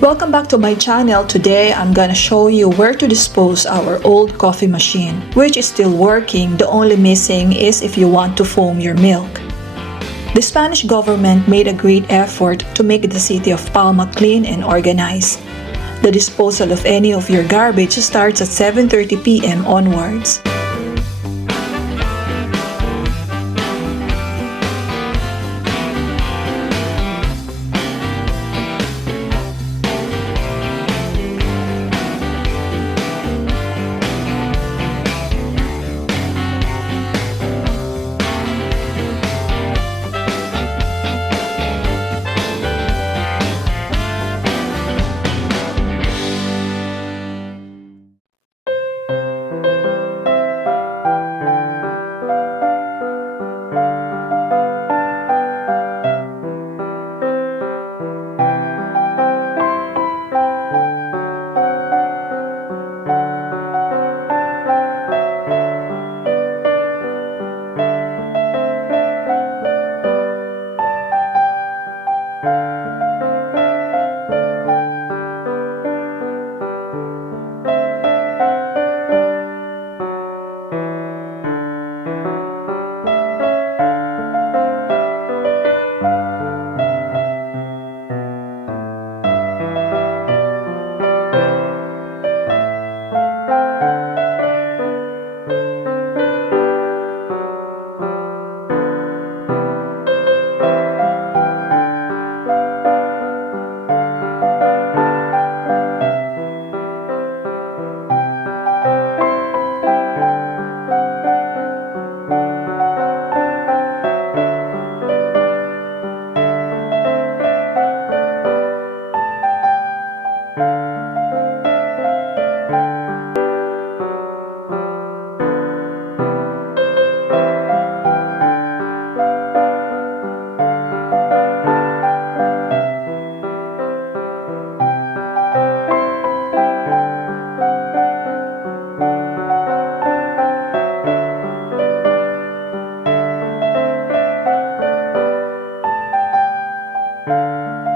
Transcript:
Welcome back to my channel. Today I'm gonna show you where to dispose our old coffee machine, which is still working. The only missing is if you want to foam your milk. The Spanish government made a great effort to make the city of Palma clean and organized. The disposal of any of your garbage starts at 7:30 p.m. onwards. Thank you.